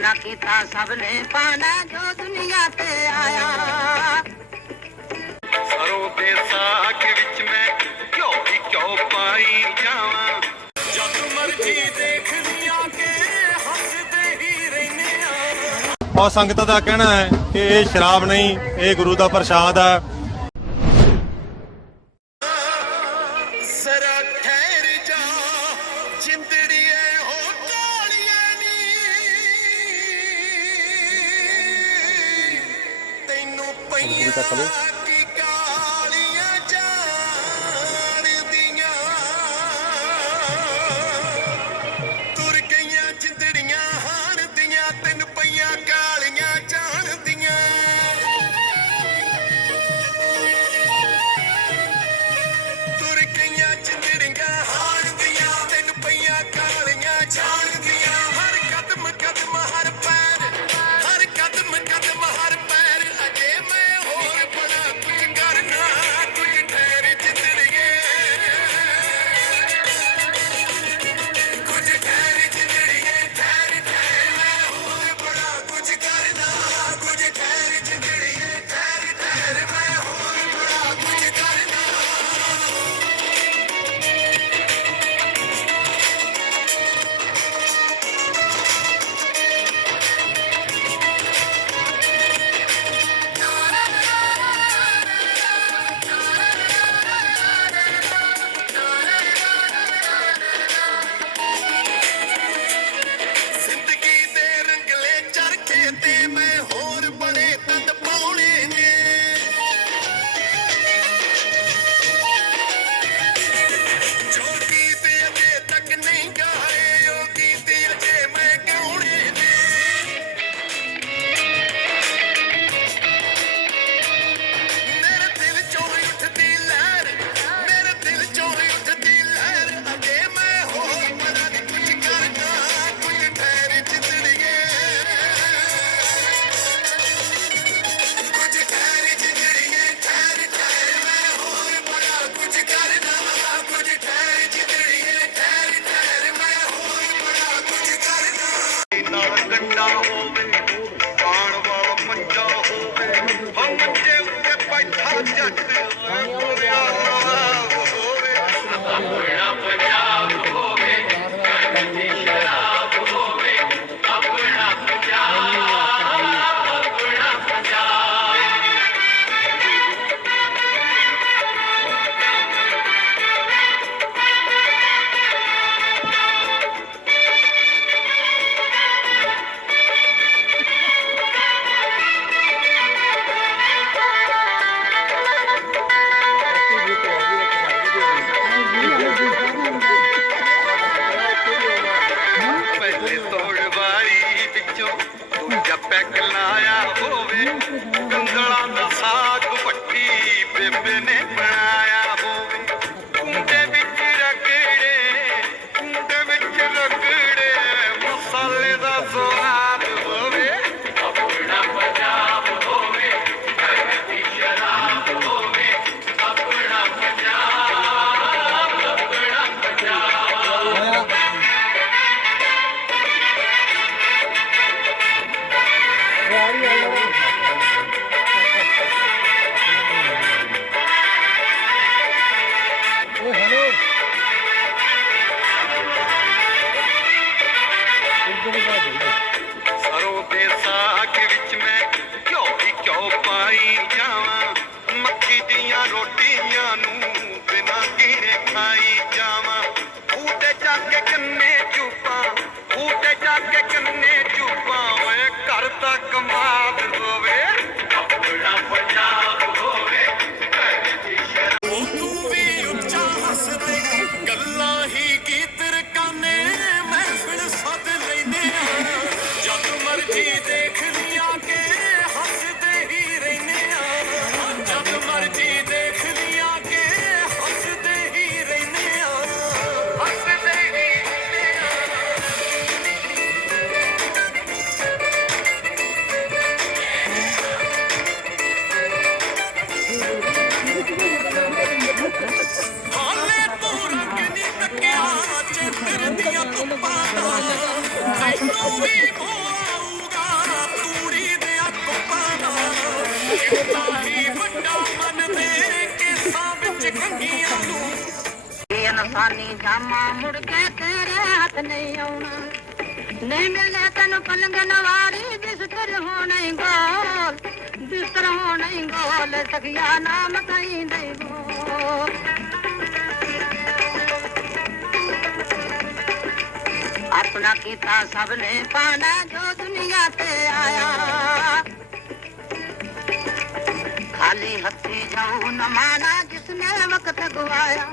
अपना ਕੀਤਾ ਸਭ ਨੇ ਪਾਣਾ ਜੋ ਦੁਨੀਆ ਤੇ ਆਇਆ। ਸਰੋ ਦੇ ਸਾਖ ਵਿੱਚ ਮੈਂ ਕਿਉਂ ਹੀ ਕਿਉਂ ਪਾਈ ਜਾਵਾਂ। ਜਦ ਮਰਜ਼ੀ ਦੇਖ ਲਿਆ ਕੇ ਹੱਸਦੇ ਹੀ ਰਹਿਨੇ ਆ। ਬਹੁਤ ਸੰਗਤ ਦਾ ਕਹਿਣਾ ਹੈ ਕਿ ਇਹ ਸ਼ਰਾਬ ਨਹੀਂ ਇਹ ਗੁਰੂ ਦਾ ਪ੍ਰਸ਼ਾਦ ਹੈ। Come on. holding ਸਾਨੀ ਜਾਮਾ ਮੁੜ ਕੇ ਤੇਰੇ ਹੱਥ ਨਹੀਂ ਆਉਣਾ ਨਹੀਂ ਮਿਲੇ ਤੈਨੂੰ ਪਲੰਗ ਨਵਾਰੀ ਬਿਸਤਰ ਹੋਣਾ ਹੀ ਗੋਲ ਬਿਸਤਰ ਹੋਣਾ ਹੀ ਗੋਲ ਸਖਿਆ ਨਾਮ ਕਹੀਂ ਦੇ ਗੋਲ ਆਪਣਾ ਕੀਤਾ ਸਭ ਨੇ ਪਾਣਾ ਜੋ ਦੁਨੀਆ ਤੇ ਆਇਆ। ਖਾਲੀ ਹੱਥੀ ਜਾਉ ਨਾ ਮਾਨਾ ਜਿਸਨੇ ਵਕਤ ਗਵਾਇਆ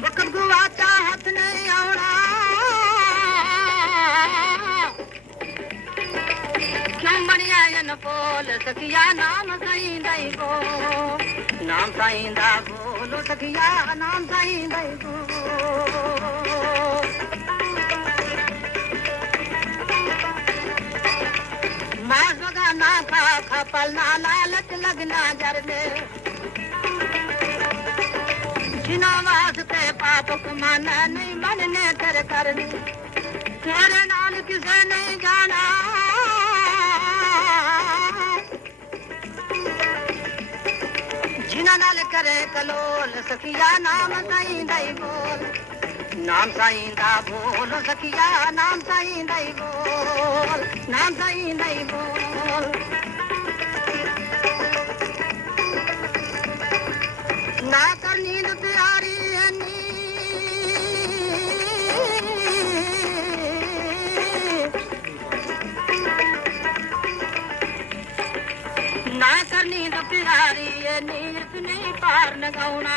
ਵਕਤ ਗਵਾਚਾ ਹੱਥ ਨਹੀਂ ਆਉਣਾ। ਕਿਉਂ ਬਣਿਆ ਜਨ ਬੋਲ, ਸਖਿਆ ਨਾਮ ਸਾਈਂ ਦਈ ਗੋ ਨਾਮ ਸਾਈਂ ਦਾ ਬੋਲ, ਸਖਿਆ ਨਾਮ ਸਾਈਂ ਦਈ ਗੋ ਮਾਸ जिन नाल करे कलोल सका नाम न நாம் சாய்ந்தா போல் சக்கியா நாம் சாய்ந்தை போல் நாம் சாய்ந்தை போல். நாக்கள் நீந்து பியாரி நீ நாக்கள் நீந்து பியாரி நீர் பார் நகவுனா